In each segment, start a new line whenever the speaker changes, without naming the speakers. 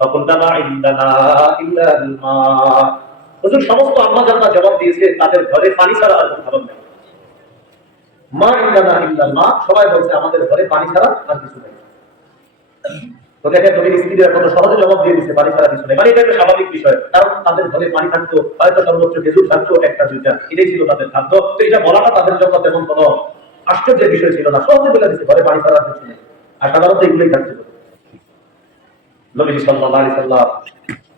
ইন্দানা মা হুজুর, সমস্ত আম্মা জবাব দিয়েছে, তাদের ঘরে পানি ছাড়া আর কোনো খাবার নেই। মা ইন্দানা মা, সবাই বলছে, আমাদের ঘরে পানি ছাড়া আর কিছু নেই। তো স্ত্রীরা কত সহজে জবাব দিয়ে দিচ্ছে পানি ছাড়া কিছু নেই। মানে এটা একটা স্বাভাবিক বিষয়। কারণ তাদের ঘরে পানি থাকতো, হয়তো সর্বোচ্চ খেজুর থাকতো, একটা, দুইটা, এটাই ছিল তাদের খাদ্য। তো এটা বলাটা তাদের জন্য তেমন কোনো আশ্চর্যের বিষয় ছিল না। সহজে বলে দিচ্ছে ঘরে পানি ছাড়া কিছু নেই। আর সাধারণত এগুলোই থাকছিল নবী সাল্লাল্লাহু আলাইহি সাল্লাম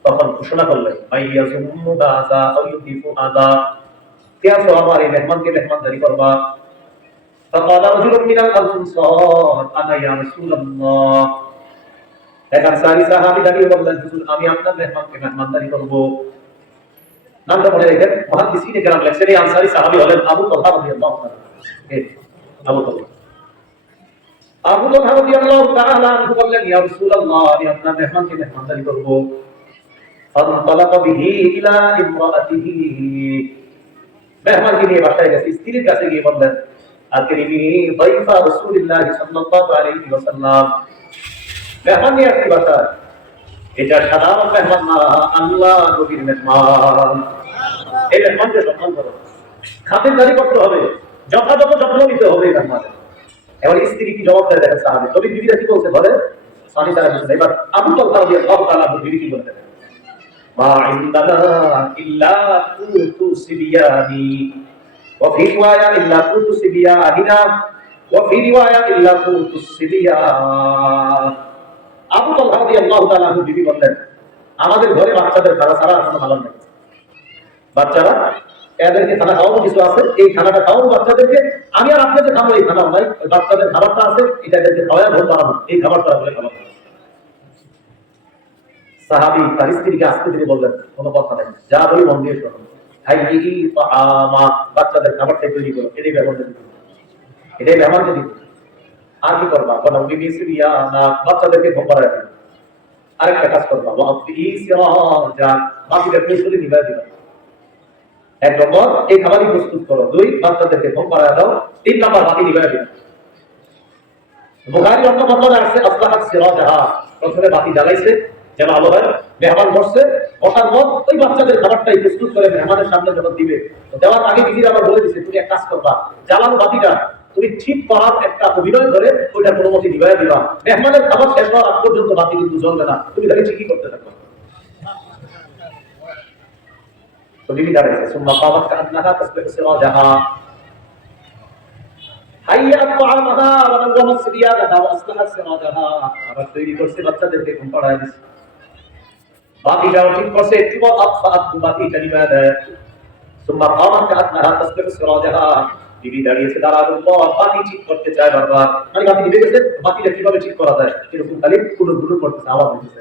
তখন ঘোষণা করলেন মাইয়া সুম্মু গাজা আও ইউদিফু আদা কে আছো আমার এই মেহমানকে মেহমানদারি করবা فقال رجل من الأنصار أنا يا رسول الله এক আনসারী সাহাবী দাঁড়িয়ে বললেন হুজুর আমি আপনার মেহমানকে মেহমানদারি করব নামটা মনে রেখেন মুহাদ্দিসিনে কেরাম লেখছেন এই আনসারী সাহাবী হলেন আবু তালহা রাদিয়াল্লাহু তাআলা কে? আবু তালহা আবু তালহা রাদিয়াল্লাহু তাআলা আনহু বললেন, ইয়া রাসূলুল্লাহ, আমি আপনার মেহমানকে মেহমানদারি করব। ফানতালাক বিহি ইলা ইমরাতিহি। মেহমানকে নিয়ে বাসায় গেছে, স্ত্রীর কাছে গিয়ে বললেন আকরিমি দাইফা রাসূলুল্লাহ সাল্লাল্লাহু আলাইহি ওয়াসাল্লাম। মেহমান নিয়ে আসছি এটা সাধারণ মেহমান না, আল্লাহ নবীর মেহমান। এই মেহমানকে সম্মান করো। করতে হবে, যথাযথ যত্ন নিতে হবে মেহমানের। এবার স্ত্রী কি জবাব দেয় দেখেন সাহাবি। তবে বিবিরা কি বলছে? ধরে স্বামী তারা এবার আবু দিয়ে সব বিবি কি বলতে মা ইন্দানা ইল্লা সিবিয়ানি, ওয়া ফি রিওয়ায়া ইল্লা ওয়া ফি রিওয়ায়া ইল্লা আবু দিয়ে আল্লাহ তাআলা বিবি আমাদের ঘরে বাচ্চাদের তারা সারা এখনও ভালো লাগে বাচ্চারা এদেরকে খানা খাওয়ানো কিছু আছে, এই খানাটা খাওয়ানো বাচ্চাদেরকে। আমি আর আপনি যে খাব এই খানা নাই। বাচ্চাদের খাবারটা আছে, এটা এদেরকে খাওয়ায় ভোট বাড়ানো এই খাবারটা বলে খাবার সাহাবি তার স্ত্রীকে আসতে তিনি বললেন, কোনো কথা নেই, যা বলি মন দিয়ে শোনো। বাচ্চাদের খাবারটাই তৈরি করো, এটাই ব্যবহার দিতে এটাই ব্যবহার দিতে আর কি করবা? কোনো বিবি সিরিয়া না, বাচ্চাদেরকে ঘুম দিবে আরেকটা কাজ করবা বাকিটা কুশলি নিভা দিবা। এক নম্বর, এই খাবারই প্রস্তুত করো। দুই, বাচ্চাদেরকে ঘুম পাড়ায় দাও। তিন নম্বর, বাকি বর্ণনা আছে, আসলাহাত সিরাজাহা। প্রথমে বাতি জ্বালাইছে, যেন আলো হয়, মেহমান বসছে বসার পর ওই বাচ্চাদের খাবারটাই প্রস্তুত করে মেহমানের সামনে যখন দিবে। দেওয়ার আগে দিদির আবার বলে দিছে, তুমি এক কাজ করবা, জ্বালানো বাতিটা তুমি ঠিক করার একটা অভিনয় করে ওইটা কোনো মতে নিভাই দিবা। মেহমানের খাবার শেষ হওয়ার আগ পর্যন্ত বাতি কিন্তু জ্বলবে না। তুমি তাকে ঠিকই করতে থাকো। তো বিবি দাঁড়াইছে সুম্মা কাবাত কান্নাহা তাসবিহু সিরাজাহা হাইয়া তাআমাহা ওয়া নাওয়ামাত সিরিয়াদাহা ওয়া আসলাহাত সিরাজাহা আবার তৈরি করছে বাচ্চাদেরকে ঘুম পাড়ায় দিছে বাতিটাও ঠিক করছে একটু পর আফসাত বাতিটা নিভা দেয় সুম্মা কামাত কাতনাহা তাসবিহু সিরাজাহা বিবি দাঁড়িয়েছে দাঁড়ানোর পর বাতি ঠিক করতে চায় বারবার মানে বাতি নিভে গেছে বাতিটা কীভাবে ঠিক করা যায় এরকম খালি কুলু কুলু করতেছে আওয়াজ হচ্ছে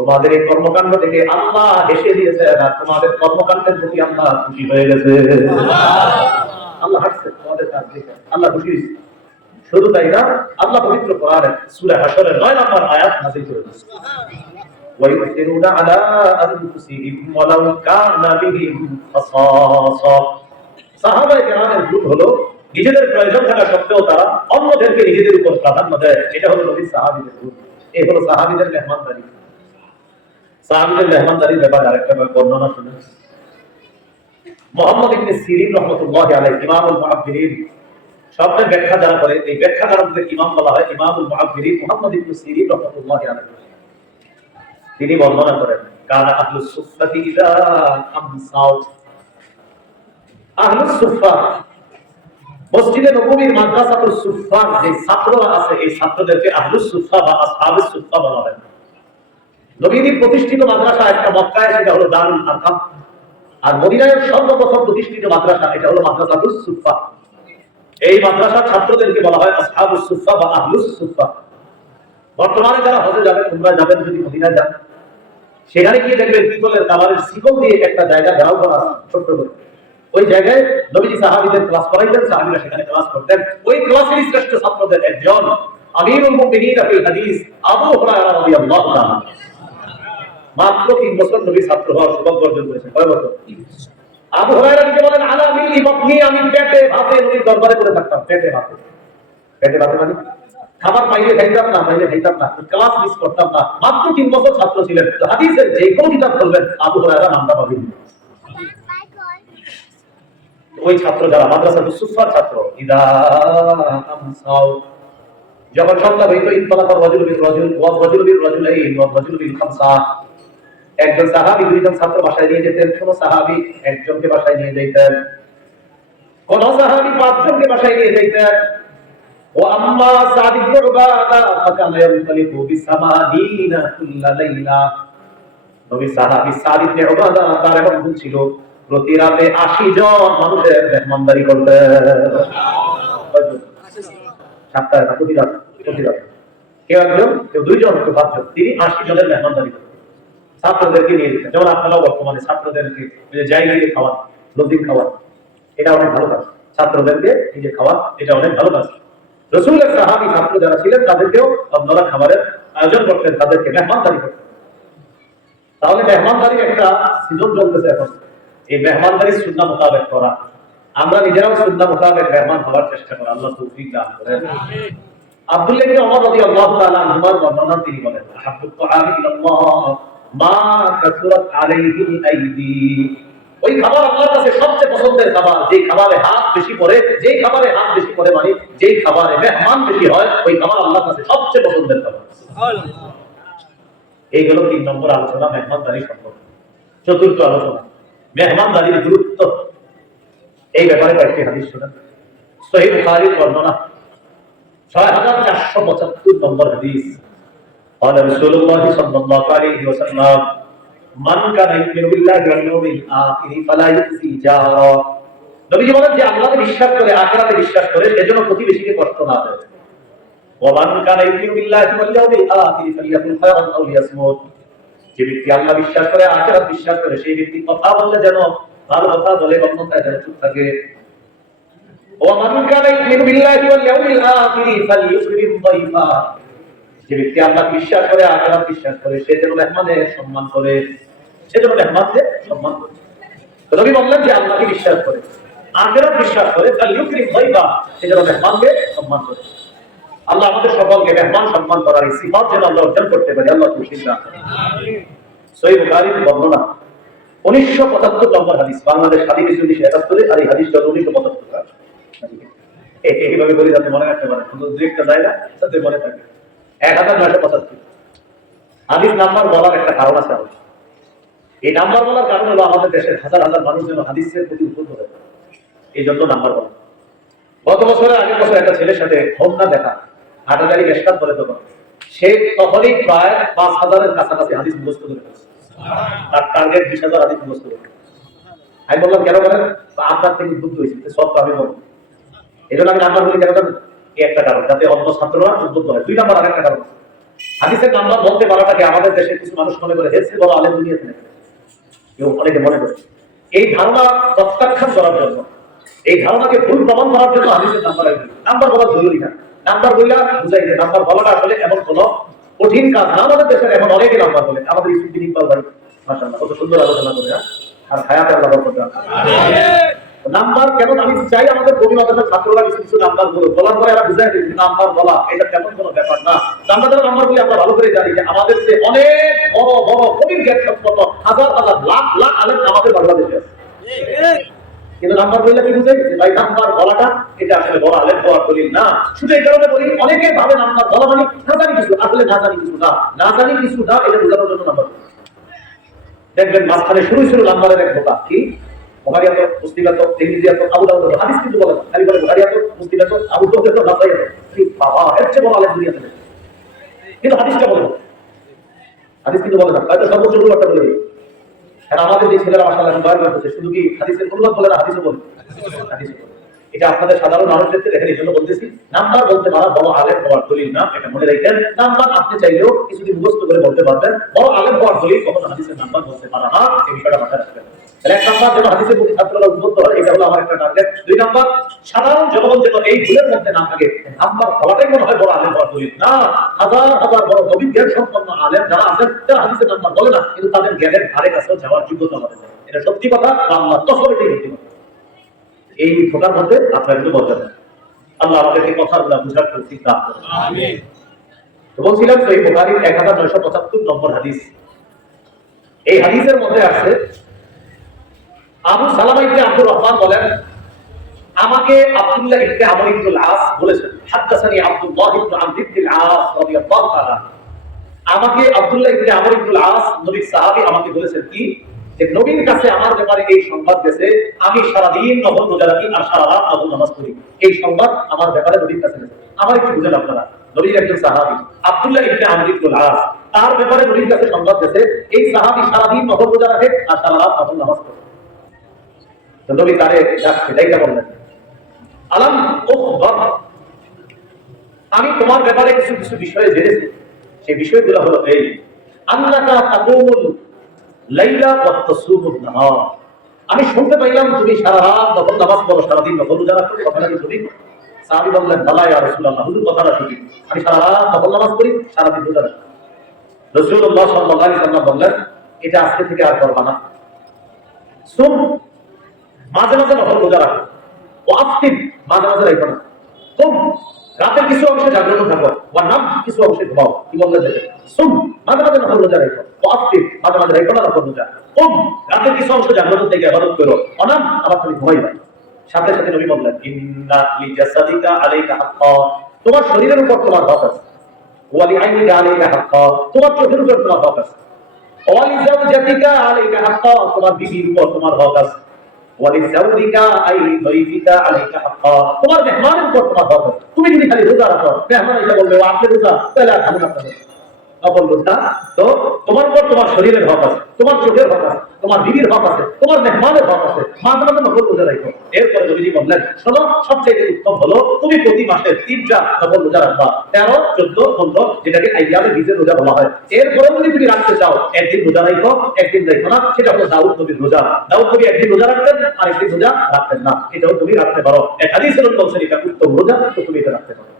তোমাদের এই কর্মকাণ্ড দেখে আল্লাহ হেসে দিয়েছে আর তোমাদের কর্মকাণ্ডের প্রতি আল্লাহ খুশি হয়ে গেছে আল্লাহ হাসছে তোমাদের কাজ দেখে আল্লাহ খুশি হয়েছে শুধু তাই না আল্লাহ পবিত্র কোরআনে সূরা হাশরের 9 নম্বর আয়াত নাযিল করে দিয়েছে ويؤثرون على أنفسهم ولو كان بهم خصاصة সাহাবায়ে কেরামের গ্রুপ হলো নিজেদের প্রয়োজন থাকা সত্ত্বেও তারা অন্যদেরকে নিজেদের উপর প্রাধান্য দেয় এটা হলো নবীর সাহাবীদের গ্রুপ এই হলো সাহাবীদের মেহমানদারি এই তিনি বর্ণনা করেন মসজিদে যে ছাত্ররা আছে, এই ছাত্রদেরকে আহলুস সুফা বা আসহাবুস বলা হয়। নবীদের প্রতিষ্ঠিত মাদ্রাসা একটা মক্কায়, সেটা হলো দারুল আরকাম। আর মদিনায় সর্বপ্রথম প্রতিষ্ঠিত মাদ্রাসা, এটা হলো মাদ্রাসাতুস সুফা এই মাদ্রাসার ছাত্রদেরকে বলা হয় আসহাবুস সুফা বা আহলুস সুফা বর্তমানে যারা হজে যাবেন, তোমরা যাবেন যদি মদিনায় যান, সেখানে গিয়ে দেখবেন পিতলের কালারের শিকল দিয়ে একটা জায়গা ঘেরাও করা ছোট্ট করে। ওই জায়গায় নবীজি সাহাবীদের ক্লাস করাইতেন, সাহাবীরা সেখানে ক্লাস করতেন। ওই ক্লাসের শ্রেষ্ঠ ছাত্রদের একজন আমিরুল মুমিনিন ফিল হাদিস, আবু হুরায়রা রাদিয়াল্লাহু তাআলা। মাত্র তিন বছর নবী ছাত্র হওয়ার সৌভাগ্য অর্জন করেছেন। কয় বছর? আবু হুরায়রা নিজে বলেন, আলা মিলি বাতনি, আমি পেটে ভাতে নবীর দরবারে করে থাকতাম, পেটে ভাতে। পেটে ভাতে মানে? খাবার পাইলে খাইতাম না, পাইলে খাইতাম না, ক্লাস মিস করতাম না। মাত্র তিন বছর ছাত্র ছিলেন। হাদিসের যে কোনো কিতাব করবেন আবু হুরায়রা নামটা পাবেন। ওই ছাত্র যারা মাদ্রাসা সুফার ছাত্র, ইদা যখন সন্ধ্যা হইতো ইনতলাকা রাজুল বিল রাজুল ওয়া রাজুল বিল রাজুলাইন ওয়া রাজুল বিল খামসা। একজন সাহাবী, দুইজন ছাত্র বাসায় নিয়ে যেতেন, কোন সাহাবী একজনকে বাসায় নিয়ে যেতেন কোন সাহাবী পাঁচজনকে বাসায় নিয়ে যেতেন নবী তার এমন ছিল, প্রতি রাতে 80 জন মানুষের মেহমানদারি করতেন। সাতটায় প্রতি রাত প্রতি রাত। কেউ একজন, কেউ দুইজন, কেউ পাঁচজন, তিনি আশি জনের মেহমানদারি করেন ছাত্রদেরকে নিয়ে যেতেন যেমন আপনারাও বর্তমানে ছাত্রদেরকে ওই যে জায়গায় গিয়ে খাওয়ান লদ্দিন খাওয়ান, এটা অনেক ভালো কাজ। ছাত্রদেরকে নিজে খাওয়ান, এটা অনেক ভালো কাজ। রসুলের সাহাবি ছাত্র যারা ছিলেন, তাদেরকেও আপনারা খাবারের আয়োজন করতেন, তাদেরকে মেহমানদারি করতেন। তাহলে মেহমানদারির একটা সিজন চলতেছে এখন। এই মেহমানদারি সুন্না মোতাবেক করা। আমরা নিজেরাও সুন্না মোতাবেক মেহমান হওয়ার চেষ্টা করি, আল্লাহ তৌফিক দান করেন আব্দুল্লাহ ইবনে ওমর রাদিয়াল্লাহু তাআলা আনহুর বর্ণনা তিনি বলেন হাব্বুত তুআমি ইলাল্লাহ। মা কাসুরাত আইদি। ওই খাবার আল্লাহর কাছে সবচেয়ে পছন্দের খাবার যেই খাবারে হাত বেশি পড়ে যেই খাবারে হাত বেশি পড়ে মানে যেই খাবারে মেহমান বেশি হয়, ওই খাবার আল্লাহর কাছে সবচেয়ে পছন্দের খাবার। এই হলো তিন নম্বর আলোচনা, মেহমানদারি সম্পর্কে। চতুর্থ আলোচনা, মেহমানদারির গুরুত্ব। এই ব্যাপারে কয়েকটি হাদিস শোনেন সহিহ বুখারীর বর্ণনা, ছয় হাজার চারশো পঁচাত্তর নম্বর হাদিস। قال رسول الله صلى الله عليه وسلم من كان يؤمن بالله واليوم الآخر فلا يؤذي جاره নবীজি বলেন যে আল্লাহকে বিশ্বাস করে আখিরাতে বিশ্বাস করে সেজন্য প্রতিবেশীকে কষ্ট না দেয় ওমান কানা ইউমিনু বিল্লাহি ওয়াল ইয়াউমিল আখির ফালিয়াকুল খায়রান আও লিয়াসমুত যে ব্যক্তি আল্লাহ বিশ্বাস করে আখিরাত বিশ্বাস করে সেই ব্যক্তি কথা বললে যেন ভালো কথা বলে অন্যথায় যেন চুপ থাকে ওমান কানা ইউমিনু বিল্লাহি ওয়াল ইয়াউমিল আখির ফালিয়ুকরিম দাইফা যে ব্যক্তি আল্লাহ বিশ্বাস করে আখিরাত বিশ্বাস করে, সে যেন মেহমানের সম্মান করে, সে যেন মেহমানদের সম্মান করে। নবী বললেন যে আল্লাহকে বিশ্বাস করে, আখিরাত বিশ্বাস করে তার ফালিয়ুকরিম দাইফা সে যেন মেহমানকে সম্মান করে। আল্লাহ আমাদের সকলকে মেহমান সম্মান করার এই সিফাত যেন আমরা অর্জন করতে পারি, আল্লাহ তৌফিক দান করেন। সহিহ বুখারীর বর্ণনা 1975 নম্বর হাদিস, বাংলাদেশ হাদিস 1971 আর এই হাদিসটা 1975 এই- এইভাবে বলি মনে রাখতে পারেন একটা জায়গা যাতে মনে থাকে। 1975 হাদিস নাম্বার বলার একটা কারণ আছে এই নাম্বার বলার কারণ হলো আমাদের দেশের হাজার হাজার মানুষ যেন হাদিসের প্রতি উদ্বুদ্ধ হয় এই জন্য নাম্বার বলা। গত বছরের আগের বছর একটা ছেলের সাথে দেখা। হাটাদারি বেশকাত করে তখন। সে তখনই প্রায় পাঁচ হাজারের কাছাকাছি হাদিস মুখস্থ করে তার টার্গেট বিশ হাজার হাদিস মুখস্থ করে আমি বললাম, কেন তা আপনার থেকে উদ্বুদ্ধ হয়েছে। সব তো আমি এই জন্য আমি নাম্বার বলি, কেন জানেন এই একটা কারণ, যাতে অন্য ছাত্ররা উদ্বুদ্ধ হয় দুই কারণ, হাদিসের নাম্বার বলতে পারাটাকে আমাদের দেশে কিছু মানুষ মনে করে হেসে বড় আলেম দুনিয়াতে কেউ অনেকে মনে করে। এই ধারণা প্রত্যাখ্যান করার জন্য, এই ধারণাকে ভুল প্রমাণ করার জন্য হাদিসের নাম্বার নাম্বার বলা জরুরি না। নাম্বার বুঝাই যে নাম্বার বলাটা আসলে এমন কঠিন কাজ না। আমাদের দেশের এমন অনেকে নাম্বার বলে। আমাদের ভাই, মাশাআল্লাহ, কত সুন্দর আলোচনা করে হ্যাঁ? আর করুন। নাম্বার কেন আমি চাই আমাদের কবি ছাত্ররা কিছু কিছু নাম্বার বলো। বলার পরে এরা বুঝাই দিচ্ছে নাম্বার বলা, এটা তেমন কোনো ব্যাপার না। আমরা যারা নাম্বার বলি আমরা ভালো করে জানি যে আমাদের যে অনেক বড় বড়, কবির জ্ঞান সম্পন্ন হাজার হাজার, লাখ লাখ আলেম আমাদের বাংলাদেশে আছে। কিন্তু নাম্বার বললে কি বুঝে ভাই নাম্বার বলাটা, এটা আসলে বলা আলেম হওয়ার দলিল না। শুধু এই কারণে বলি, অনেকে ভাবে নাম্বার বলা মানে না জানি কিছু, আসলে না জানি কিছু না। না জানি কিছু না, এটা বোঝানোর জন্য নাম্বার দেখবেন মাঝখানে শুরু শুরু নাম্বারের এক বোকা। কি? সাধারণ মানুষদের বলতেছি, নাম্বার বলতে পারা বড় আলেম না, এটা মনে রাখেন নাম্বার আপনি চাইলেও কিছুদিন মুখস্থ করে বলতে পারবেন, বড় আলেম হওয়ার দলিল কখনো হাদিসের নাম্বার বলতে পারা না, এই বিষয়টা মাথায় রাখবেন। এক নাম্বার যেন হাদিসের প্রতি ছাত্ররা উদ্বুদ্ধ হয় এটা হলো আমার একটা টার্গেট দুই নাম্বার সাধারণ জনগণ যেন এই ভুলের মধ্যে না থাকে নাম্বার হওয়াটাই মনে হয় বড় আলেম হওয়ার দলিল। না হাজার হাজার বড় নবী জ্ঞান সম্পন্ন আলেম যারা আছেন তারা হাদিসের নাম্বার বলে না কিন্তু তাদের জ্ঞানের ধারে কাছেও যাওয়ার যোগ্যতা আমাদের এটা সত্যি কথা আল্লাহ তসর এটাই সত্যি কথা। এই ঢোকার মধ্যে আপনার কিন্তু বলতে আল্লাহ আমাদেরকে কথাগুলো বুঝার তৌফিক দান করুন।
আমিন।
তো বলছিলাম সেই বুখারীর 1975 নম্বর হাদিস। এই হাদিসের মধ্যে আছে আবু সালামা আব্দুর রহমান বলেন, আমাকে আব্দুল্লাহ ইবনে আমর ইবনে আস বলেছেন হাদাসানি আব্দুল্লাহ ইবনে আমর ইবনে আস রাদিয়াল্লাহু তাআলা আমাকে আব্দুল্লাহ ইবনে আমর ইবনে আস নবীর সাহাবী আমাকে বলেছেন কি, যে নবীর কাছে আমার ব্যাপারে এই সংবাদ গেছে, আমি সারাদিন নফল রোজা রাখি আর সারা রাত নফল নামাজ পড়ি। এই সংবাদ আমার ব্যাপারে নবীর কাছে গেছে। আমার একটু বুঝেন আপনারা, নবীর একজন সাহাবী, আব্দুল্লাহ ইবনে আমর ইবনে আস তার ব্যাপারে নবীর কাছে সংবাদ গেছে, এই সাহাবী সারাদিন নফল রোজা রাখে আর সারা রাত নফল নামাজ পড়ে। নবী তারে আমি তোমার ব্যাপারে কিছু কিছু বিষয়ে জেনেছি। সেই বিষয়গুলো হলো এই তাকুমুল লাইলা ওয়া তাসুমুন নাহার। আমি শুনতে পাইলাম তুমি সারা রাত নফল নামাজ পড়ো সারা দিন নফল রোজা রাখো, কথাটা কি সঠিক? সাহাবী বললেন, বালা ইয়া রাসূলুল্লাহ, হুজুর, কথাটা সঠিক। আমি সারা রাত নফল নামাজ সারা দিন রোজা রাখি। রাসূলুল্লাহ সাল্লাল্লাহু আলাইহি সাল্লাম বললেন, এটা আজকে থেকে আর করবা না। সুম মাঝে মাঝে নফল রোজা রাখো। ও আফতির মাঝে মাঝে রাখো না। তুম রাতের কিছু অংশে জাগ্রত থাকো। বা নাম, কিছু অংশে ঘুমাও। কি বললেন দেখেন সুম, মাঝে মাঝে নফল রোজা রাখো। ও আফতির মাঝে মাঝে না রোজা তুম রাতের কিছু জাগ্রত থেকে ইবাদত করো। অনাম আবার তুমি ঘুমাই না সাথে সাথে নবী বললেন, ইন্না লিজাসাদিকা আলাইকা হাক্কা। তোমার শরীরের উপর তোমার হক আছে। ওয়ালি আইনিকা আলাইকা হাক্কা। তোমার চোখের উপর তোমার হক আছে। ওয়ালি জাওজাতিকা আলাইকা হাক্কা। তোমার বিবির উপর তোমার হক আছে। ওয়ালিজাউরিকা আই দইফিকা আলাইকা হাক্কা। তোমার মেহমানের উপর তোমার তুমি যদি খালি রোজা রাখো, মেহমান এসে বলবে আপনি রোজা, তাহলে আর খাবেন তো তোমার উপর তোমার শরীরের হক আছে, তোমার চোখের হক আছে, তোমার বিবির হক আছে, তোমার মেহমানের হক আছে এরপর বললেন, শোনো, সবচেয়ে উত্তম হলো, তুমি প্রতি মাসে তিনটা রোজা রাখবা, তেরো, চোদ্দ, পনেরো, যেটাকে আইডিয়ালে রোজা বলা হয়। এরপরে যদি তুমি রাখতে চাও, একদিন রোজা রাখো, একদিন রাখো না, সেটা হলো দাউদ নবীর রোজা। দাউদ নবী একদিন রোজা রাখতেন আর একদিন রোজা রাখতেন না, এটাও তুমি রাখতে পারো। এক হাদিসের বলছেন উত্তম রোজা, তো তুমি এটা রাখতে পারো।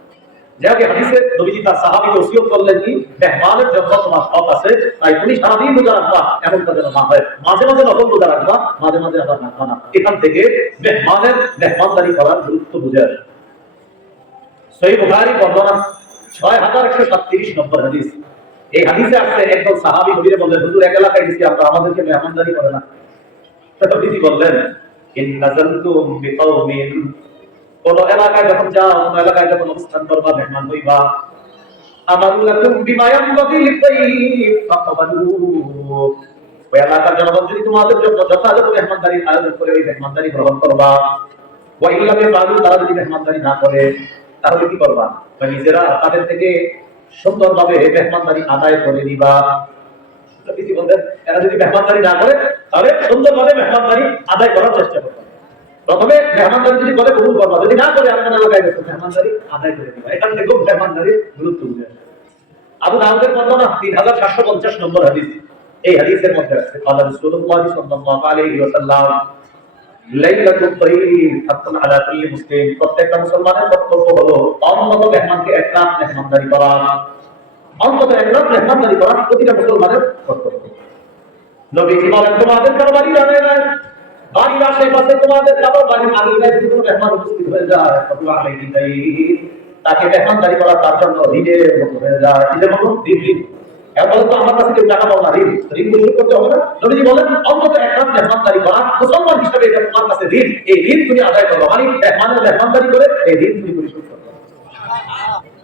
যাকে হাদিসে নবীজি তার সাহাবীকে ওসিয়ত করলেন কি, মেহমানের জন্য তোমার হক আছে, তাই তুমি সারাদিন রোজা রাখবা এমনটা যেন না হয় মাঝে মাঝে নকল রোজা রাখবা, মাঝে মাঝে আবার না। এখান থেকে মেহমানের মেহমানদারি করার গুরুত্ব বুঝে আসে। সহি বুখারী বর্ণনা ছয় হাজার একশো সাতত্রিশ নম্বর হাদিস। এই হাদিসে আসছে, একদল সাহাবী নবীরে বললেন, হুজুর, এক এলাকায় গেছি, আমরা, আমাদেরকে মেহমানদারি করে না। তো নবীজি বললেন ইন নাযালতুম বিকাউমিন কোন এলাকায় যখন যাও, কোন এলাকায় যখন অবস্থান করবা, মেহমান হইবা ফাকবালু ওই এলাকার জনগণ যদি তোমাদের জন্য যথাযথ মেহমানদারির আয়োজন করে ওই মেহমানদারি গ্রহণ করবা তারা যদি মেহমানদারি না করে, তাহলে কি করবা? নিজেরা তাদের থেকে সুন্দরভাবে মেহমানদারি আদায় করে নিবা। এরা যদি মেহমানদারি না করে, তাহলে সুন্দরভাবে মেহমানদারি আদায় করার চেষ্টা করবে। প্রথমে মেহমানদারি যদি করে কবুল করবা। যদি না করে আরেকটা এলাকায় গেছে মেহমানদারি আদায় করে দিবা। এখান থেকেও মেহমানদারির গুরুত্ব বুঝে আসে। আবু দাউদের বর্ণনা তিন হাজার সাতশো পঞ্চাশ নম্বর হাদিস। এই হাদিসের মধ্যে আছে রাসূলুল্লাহ সাল্লাল্লাহু আলাইহি ওয়াসাল্লাম লাইলাতুল তাইয়িব হাত্তান আলা কুল্লি মুসলিম। প্রত্যেকটা মুসলমানের কর্তব্য হলো অন্তত মেহমানকে এক রাত মেহমানদারি করা। অন্তত এক রাত মেহমানদারি করা প্রতিটা মুসলমানের কর্তব্য বলেন তোমাদের জানে না বাড়ির আশেপাশে তোমাদের কারও বাড়ির আঙিনায় যদি কোনো উপস্থিত হয়ে যায়। তখন আলাইহি দাইন তাকে মেহমানদারি করা তার জন্য ঋণের মতো হয়ে যায়। ঋণের মতো ঋণ এখন তো, আমার কাছে কেউ টাকা পাও না ঋণ ঋণ পরিশোধ করতে হবে না। নবীজি বলেন অন্তত এক রাত মেহমানদারি করা, মুসলমান হিসাবে এটা তোমার কাছে ঋণ এই ঋণ তুমি আদায় করো। মানে মেহমানের মেহমানদারি করে এই ঋণ তুমি পরিশোধ করো।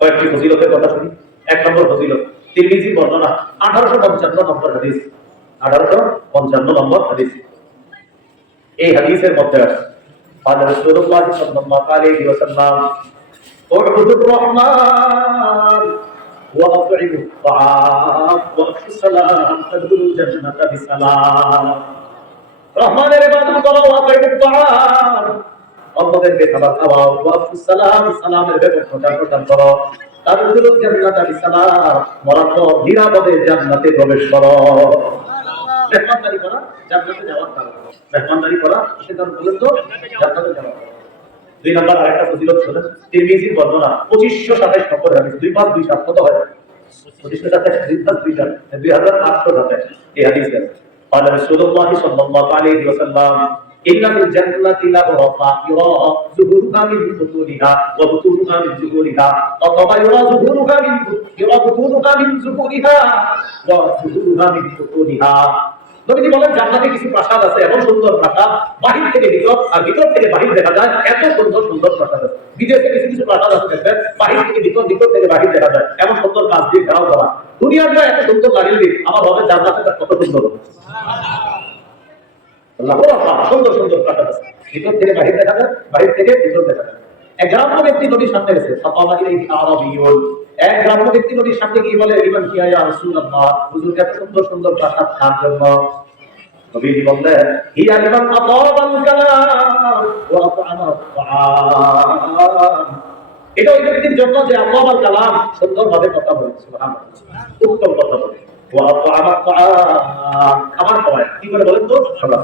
কয়েকটি ফজিলতের কথা শুনি এক নম্বর ফজিলত তিরমিজি বর্ণনা আঠারোশো পঞ্চান্ন নম্বর হাদিস আঠারোশো পঞ্চান্ন নম্বর হাদিস এই হাদিসের মধ্যে আছে قال رسول الله صلى الله عليه وسلم اعبدوا الرحمن واطعموا الطعام وافشوا السلام تدخلوا الجنه بسلام রহমানের ইবাদত করো ওয়াকিমুত তাআম অন্যদেরকে খাবার খাওয়াও ওয়াফুস সালাম সালামের ব্যাপক প্রচার প্রচার করো তাদখুলুল জান্নাতা বিসালাম মরার পর নিরাপদে জান্নাতে প্রবেশ করো মেহমানদারি করা জান্নাতে যাওয়ার কারণ মেহমানদারি করা সেটা বলেন তো জান্নাতে যাওয়ার কারণ। দুই নম্বর আরেকটা ফজিলত শুনেন তিরমিজির বর্ণনা পঁচিশশো সাতাইশ নম্বর হাদিস দুই পাঁচ দুই সাত কত হয় পঁচিশশো সাতাইশ দুই পাঁচ দুই সাত দুই হাজার আটশো সাতাইশ এই হাদিস আছে قال رسول الله صلى الله عليه وسلم إن في الجنة لغرفا يرى ظهورها من بطونها وبطونها من ظهورها وطبعا يرى ظهورها من يرى بطونها من ظهورها وظهورها من بطونها নবীজি বলেন জান্নাতে কিছু প্রাসাদ আছে এমন সুন্দর প্রাসাদ বাহির থেকে ভিতর আর ভিতর থেকে বাহির দেখা যায় এত সুন্দর সুন্দর প্রাসাদ আছে বিদেশে কিছু কিছু প্রাসাদ আছে দেখবেন বাহির থেকে ভিতর ভিতর থেকে বাহির দেখা যায় এমন সুন্দর কাজ দিয়ে ঘেরাও করা দুনিয়ার যা এত সুন্দর গাড়ির দিক আমার রবের জান্নাতে কত সুন্দর হবে আল্লাহ আকবার, সুন্দর সুন্দর প্রাসাদ আছে ভিতর থেকে বাহির দেখা যায় বাহির থেকে ভিতর দেখা যায় এক গ্রাম্য ব্যক্তি নদীর সামনে গেছে সাফাওয়া ইলাইহি আরাবিয়ুন এক গ্রাম্য ব্যক্তি নদীর সামনে গিয়ে বলে। ইমান কি রাসূলুল্লাহ হুজুর এত সুন্দর সুন্দর প্রাসাদ কার জন্য নবীজি বললেন লিমান আতাবাল কালাম ওয়া আতআমা এটা ওই ব্যক্তির জন্য যে আল্লাহ কালাম সুন্দরভাবে কথা বলে উত্তম কথা বলে ওয়া কি করে বলেন তো? সিয়াম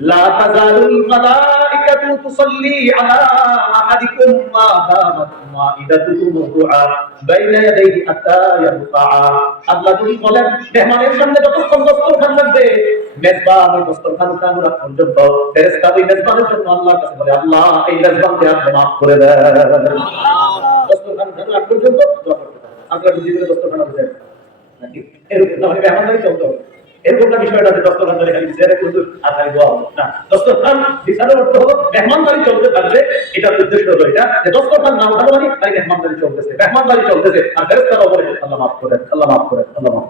لا تزال الملائكة تصلي على أحدكم ما دامت مائدته موضوعا بين يديه حتى يرفع আল্লাহ যদি বলেন মেহমানের সামনে যতক্ষণ দস্তরখান লাগবে মেজবান ওই দস্তরখান উঠানো রাখ পর্যন্ত ফেরেশতা ওই মেজবানের জন্য আল্লাহর কাছে বলে আল্লাহ এই মেজবানকে আপনি মাফ করে দেন দস্তরখান উঠানো রাখ পর্যন্ত দোয়া করতে হবে আপনারা বুঝি করে দস্তরখান বুঝেন নাকি এরকম না হলে মেহমানদারি চলতে হবে এরকম না বিষয়টা দস্তরখান ধরে খালি বিচারে কিন্তু আর খালি দোয়া না দস্তরখান বিচারের অর্থ হলো মেহমানদারি চলতে থাকবে এটার উদ্দেশ্য হলো এটা, যে দস্তরখান না উঠানো মানে তাই মেহমানদারি চলতেছে। মেহমানদারি চলতেছে, আর ফেরেস্তার বলে, আল্লাহ মাফ করেন আল্লাহ মাফ করেন আল্লাহ মাফ